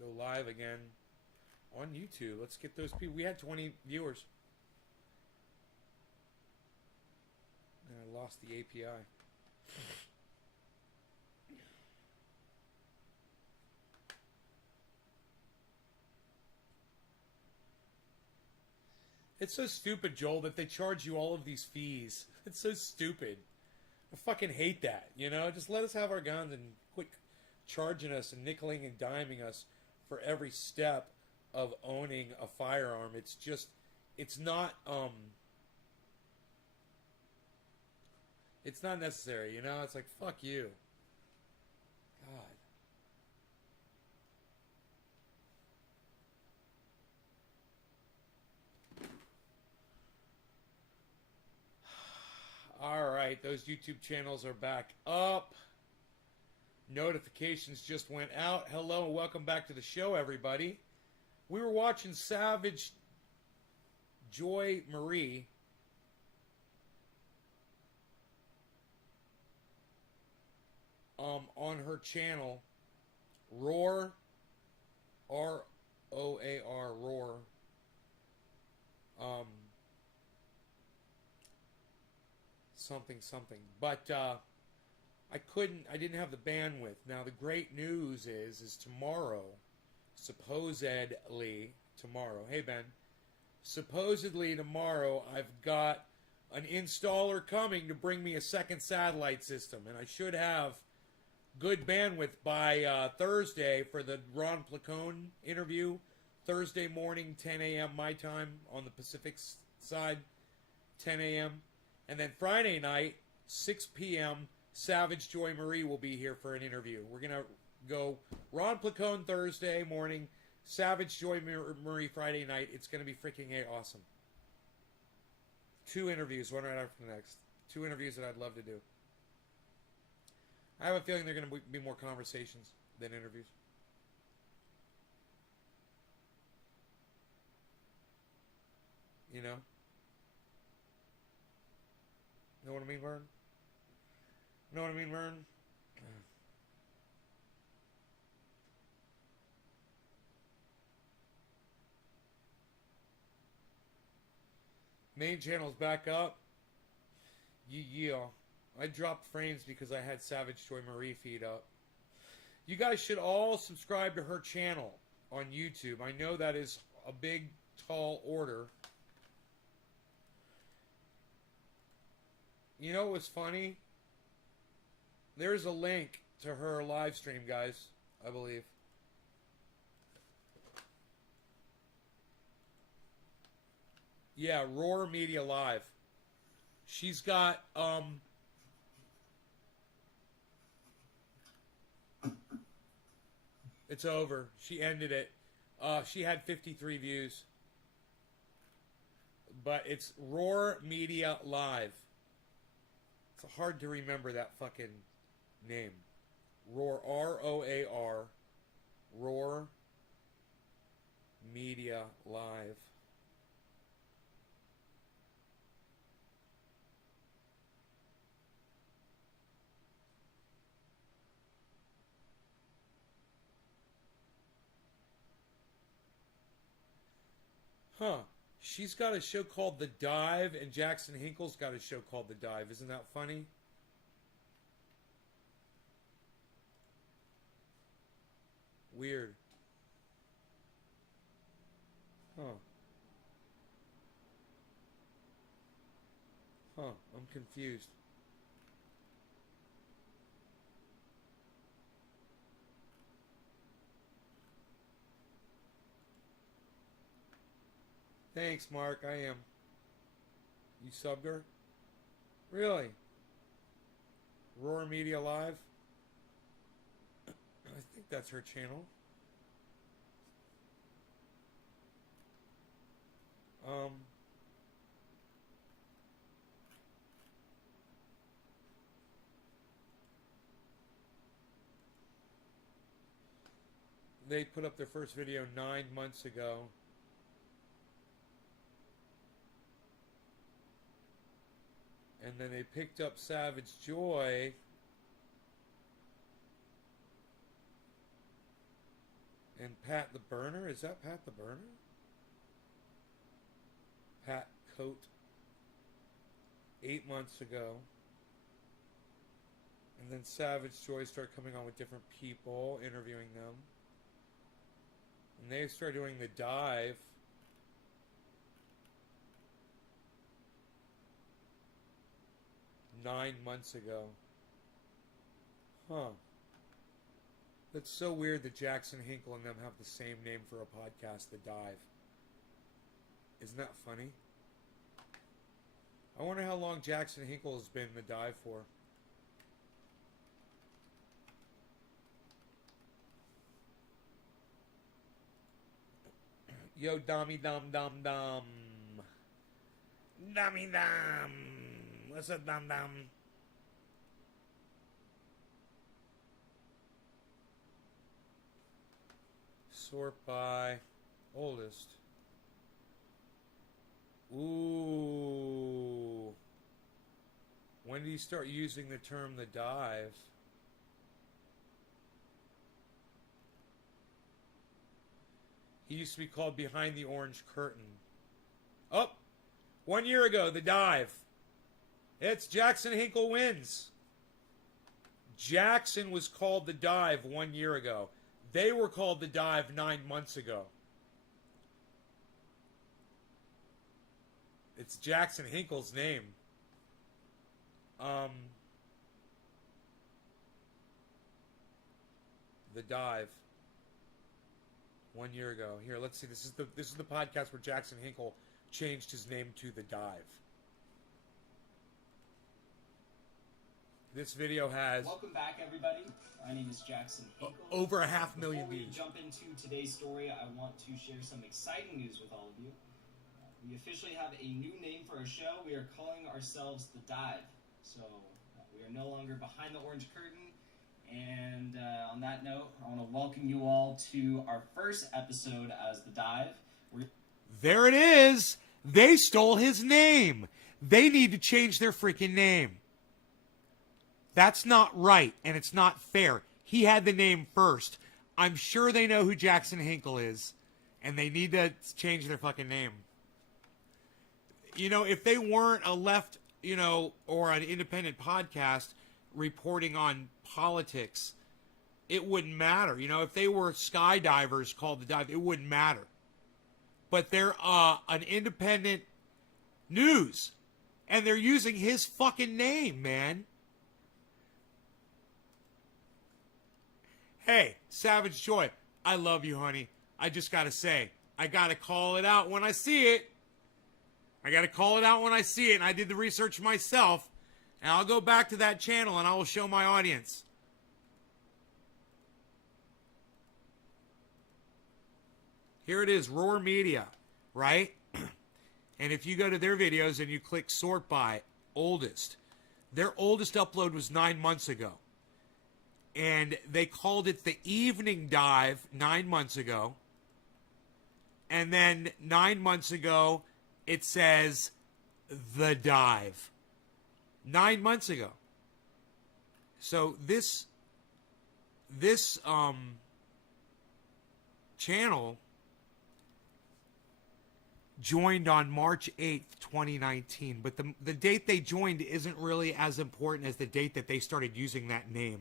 go live again on YouTube. Let's get those people. We had 20 viewers. And I lost the API. It's so stupid, Joel, that they charge you all of these fees. It's so stupid. I fucking hate that, you know? Just let us have our guns and quit charging us and nickeling and diming us for every step of owning a firearm. It's just, it's not necessary, you know? It's like, fuck you. God. Alright, those YouTube channels are back up. Notifications just went out. Hello and welcome back to the show, everybody. We were watching Savage Joy Marie on her channel, Roar, R-O-A-R, Roar. Something. But I didn't have the bandwidth. Now the great news is tomorrow, supposedly tomorrow. Hey Ben. Supposedly tomorrow I've got an installer coming to bring me a second satellite system, and I should have good bandwidth by Thursday for the Ron Placone interview. Thursday morning, 10 a.m. my time on the Pacific side, 10 a.m. And then Friday night, 6 p.m., Savage Joy Marie will be here for an interview. We're going to go Ron Placone Thursday morning, Savage Joy Marie Friday night. It's going to be freaking awesome. 2 interviews, one right after the next. 2 interviews that I'd love to do. I have a feeling they're going to be more conversations than interviews. You know? Know what I mean, Vern? Know what I mean, Vern? Main channel's back up. Yeah. I dropped frames because I had Savage Joy Marie feed up. You guys should all subscribe to her channel on YouTube. I know that is a big, tall order. You know what was funny? There's a link to her live stream, guys, I believe. Yeah, Roar Media Live. She's got, it's over. She ended it. She had 53 views. But it's Roar Media Live. It's hard to remember that fucking name. Roar, R-O-A-R, Roar Media Live. Huh. She's got a show called The Dive, and Jackson Hinkle's got a show called The Dive. Isn't that funny? Weird. Huh. I'm confused. Thanks, Mark. I am. You subbed her? Really? Roar Media Live? I think that's her channel. They put up their first video 9 months ago. And then they picked up Savage Joy. And Pat the Burner? Is that Pat the Burner? Pat Coat. 8 months ago. And then Savage Joy started coming on with different people, interviewing them. And they started doing the dive. Nine months ago. Huh. That's so weird that Jackson Hinkle and them have the same name for a podcast, The Dive. Isn't that funny? I wonder how long Jackson Hinkle has been in The Dive for. Yo, Dommy Dum Dum Dum. Dommy Dum. What's up, Dum Dum? Sort by oldest. Ooh. When did he start using the term the dive? He used to be called Behind the Orange Curtain. Oh! 1 year ago, the dive. It's Jackson Hinkle wins. Jackson was called the dive 1 year ago. They were called the dive 9 months ago. It's Jackson Hinkle's name. The dive. 1 year ago. Here, let's see. This is the podcast where Jackson Hinkle changed his name to The Dive. This video has... Welcome back, everybody. My name is Jackson Hinkle. Over 500,000 views. Before we jump into today's story, I want to share some exciting news with all of you. We officially have a new name for our show. We are calling ourselves The Dive. So we are no longer Behind the Orange Curtain. And on that note, I want to welcome you all to our first episode as The Dive. There it is. They stole his name. They need to change their freaking name. That's not right, and it's not fair. He had the name first. I'm sure they know who Jackson Hinkle is, and they need to change their fucking name. You know, if they weren't a left, or an independent podcast reporting on politics, it wouldn't matter. If they were skydivers called The Dive, it wouldn't matter. But they're an independent news, and they're using his fucking name, man. Hey, Savage Joy, I love you, honey. I just got to say, I got to call it out when I see it. And I did the research myself. And I'll go back to that channel and I will show my audience. Here it is, Roar Media, right? And if you go to their videos and you click sort by oldest, their oldest upload was 9 months ago. And they called it the Evening Dive 9 months ago. And then 9 months ago, it says The Dive. 9 months ago. So this channel joined on March 8th, 2019. But the date they joined isn't really as important as the date that they started using that name.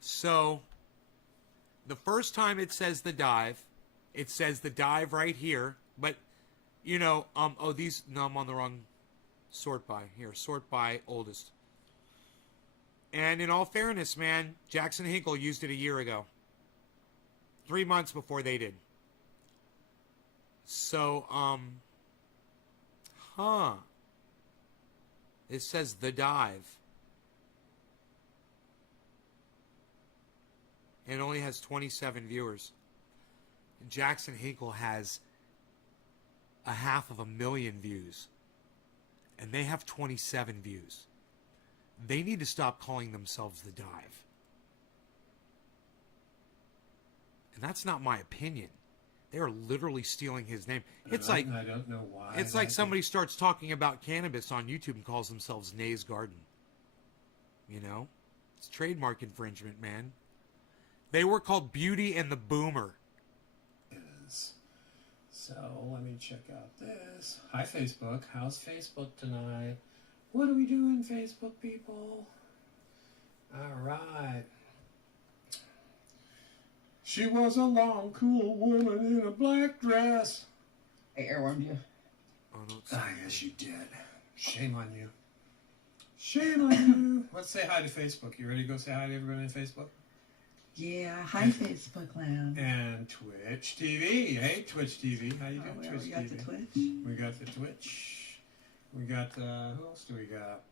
So, the first time it says The Dive, it says The Dive right here, but, no, I'm on the wrong sort by. Here, sort by oldest. And in all fairness, man, Jackson Hinkle used it a year ago. 3 months before they did. So, it says The Dive. And it only has 27 viewers. Jackson Hinkle has 500,000 views. And they have 27 views. They need to stop calling themselves The Dive. And that's not my opinion. They are literally stealing his name. It's I don't know why. It's like somebody starts talking about cannabis on YouTube and calls themselves Nay's Garden. You know? It's trademark infringement, man. They were called Beauty and the Boomer. Is. So, let me check out this. Hi, Facebook. How's Facebook tonight? What are we doing, Facebook people? All right. She was a long, cool woman in a black dress. I airwormed you. Oh, no, Yes, you did. Shame on you. Shame on you. Let's say hi to Facebook. You ready to go say hi to everybody on Facebook? Yeah, hi, Facebook land. And Twitch TV. Hey, Twitch TV. How you doing, Twitch we got TV? the Twitch. We got the Twitch. We got, who else do we got?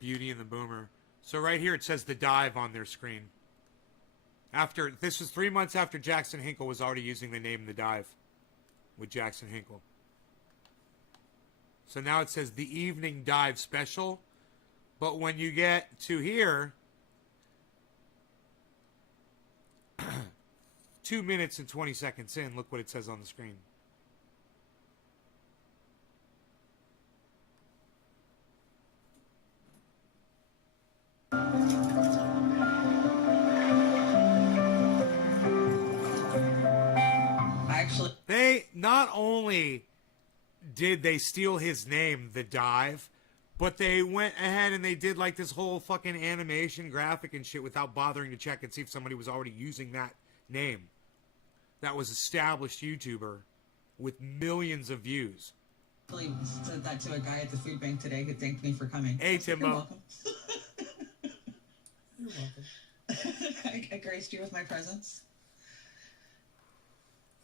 Beauty and the Boomer. So right here it says The Dive on their screen. This was 3 months after Jackson Hinkle was already using the name The Dive with Jackson Hinkle. So now it says The Evening Dive Special. But when you get to here, 2 minutes and 20 seconds in, look what it says on the screen. Actually, They not only did they steal his name, The Dive, but they went ahead and they did like this whole fucking animation, graphic and shit without bothering to check and see if somebody was already using that name. That was established YouTuber with millions of views. said that to a guy at the food bank today who thanked me for coming. Hey, You're Timbo. welcome. You're welcome. I graced you with my presence.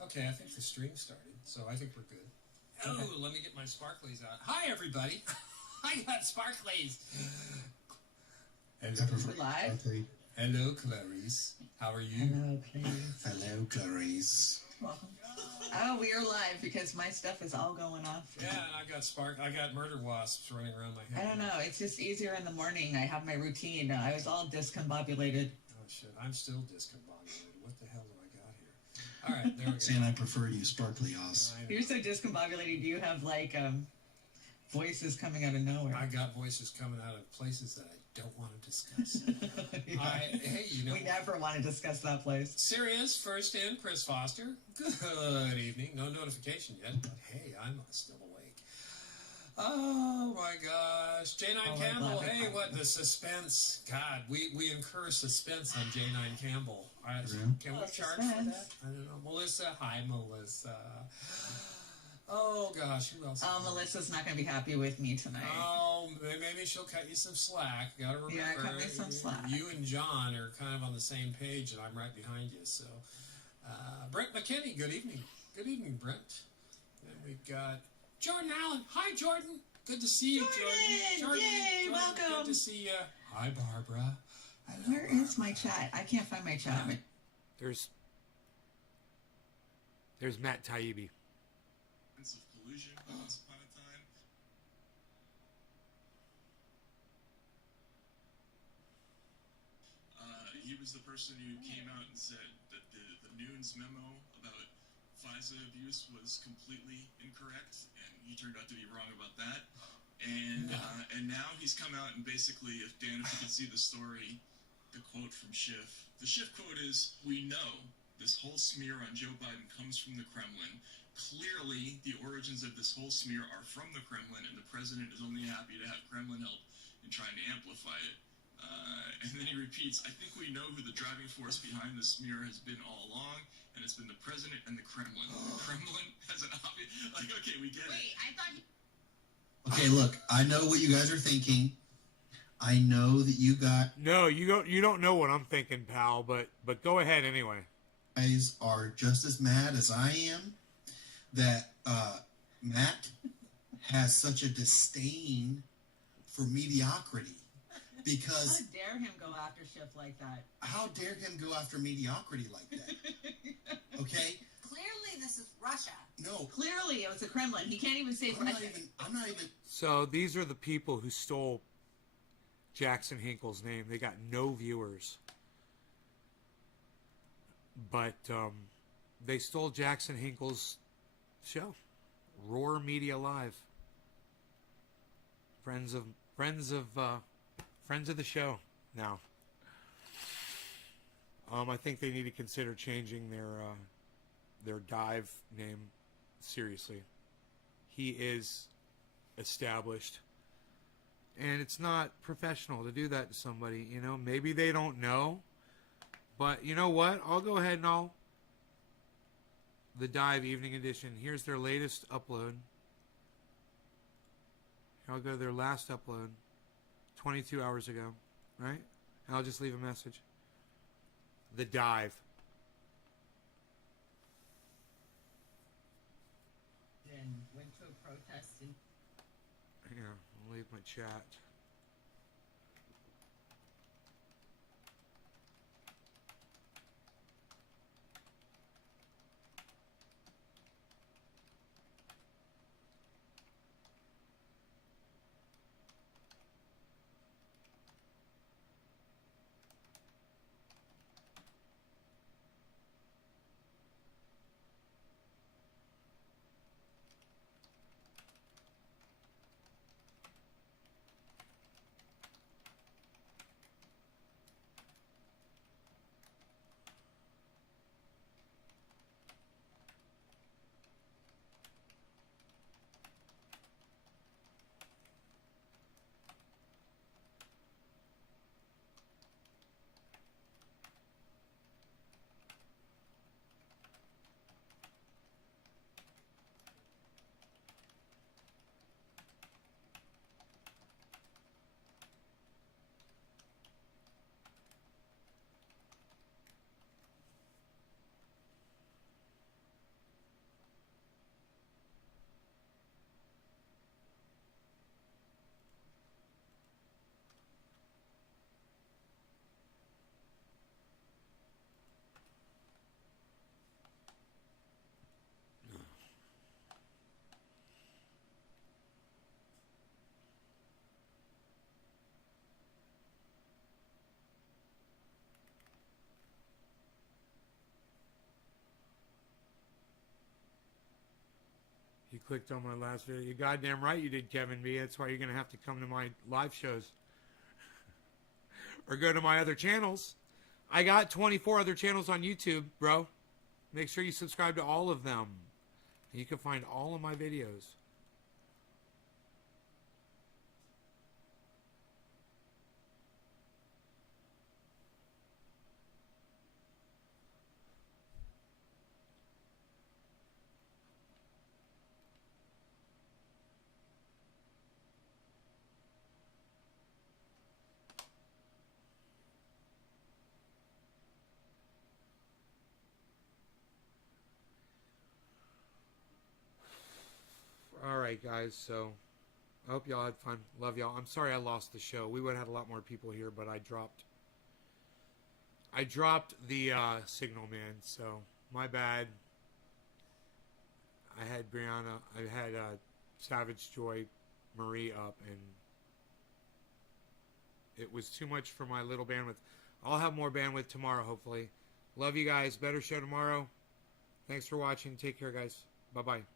Okay, I think the stream started, so I think we're good. Oh, let me get my sparklies out. Hi, everybody. I got sparklies. We're live. Hello, Clarice. How are you? Hello, please. Hello, Clarice. Welcome. Oh, we are live because my stuff is all going off. Yeah, and I got murder wasps running around my I head. don't know. It's just easier in the morning. I have my routine. I was all discombobulated. Oh, shit. I'm still discombobulated. What the hell do I got here? All right, there we go. Saying I prefer to use sparkly Oz. I know. You're so discombobulated. Do you have like voices coming out of nowhere? I got voices coming out of places that I don't want to discuss. Hey, you know. We never want to discuss that place. Sirius, first in, Chris Foster. Good evening. No notification yet, but hey, I'm still awake. Oh my gosh. J9 Oh, Campbell, I love it. hey, what the suspense. God, we incur suspense on J9 Campbell. Can we charge for suspense. that? I don't know. Melissa, hi Melissa. Oh gosh, who else? Oh, Melissa's not going to be happy with me tonight. Oh, maybe she'll cut you some slack. You gotta remember, Yeah, cut me some slack. You and John are kind of on the same page, and I'm right behind you. So, Brent McKinney, good evening. Good evening, Brent. And we've got Jordan Allen. Hi, Jordan. Good to see you, Jordan. Yay, welcome. Good to see you. Hi, Barbara. Hello, Where is my chat? I can't find my chat. There's Matt Taibbi. Of collusion once upon a time. He was the person who came out and said that the Nunes memo about FISA abuse was completely incorrect, and he turned out to be wrong about that. And now he's come out and basically, if Dan, if you could see the story, the quote from Schiff. The Schiff quote is, "We know this whole smear on Joe Biden comes from the Kremlin. Clearly, the origins of this whole smear are from the Kremlin, and the president is only happy to have Kremlin help in trying to amplify it." And then he repeats, "I think we know who the driving force behind the smear has been all along, and it's been the president and the Kremlin." The Kremlin has an obvious... Like, okay, we get it. Wait, I thought... Okay, look, I know what you guys are thinking. I know that you No, you don't know what I'm thinking, pal, but go ahead anyway. guys are just as mad as I am that Matt has such a disdain for mediocrity. How Because dare him go after Schiff like that? how dare him go after mediocrity like that? Okay? Clearly, this is Russia. No, Clearly, it was the Kremlin. He can't even say I'm Russia. not even So these are the people who stole Jackson Hinkle's name. They got no viewers. But They stole Jackson Hinkle's show. Roar Media Live. Friends of the show now. I think they need to consider changing their dive name seriously. He is established. And it's not professional to do that to somebody, you know. Maybe they don't know. But you know what? I'll go ahead and the Dive Evening Edition. Here's their latest upload. I'll go to their last upload 22 hours ago, right? And I'll just leave a message. The Dive. And went to a protest in Yeah, I'll leave my chat. You clicked on my last video. You're goddamn right you did, Kevin B. That's why you're going to have to come to my live shows. Or go to my other channels. I got 24 other channels on YouTube, bro. Make sure you subscribe to all of them. You can find all of my videos. Alright, guys, so I hope y'all had fun. Love y'all. I'm sorry I lost the show. We would have had a lot more people here, but I dropped the signal, man, so my bad. I had Brianna, I had Savage Joy Marie up, and it was too much for my little bandwidth. I'll have more bandwidth tomorrow, hopefully. Love you guys. Better show tomorrow. Thanks for watching. Take care, guys. Bye-bye.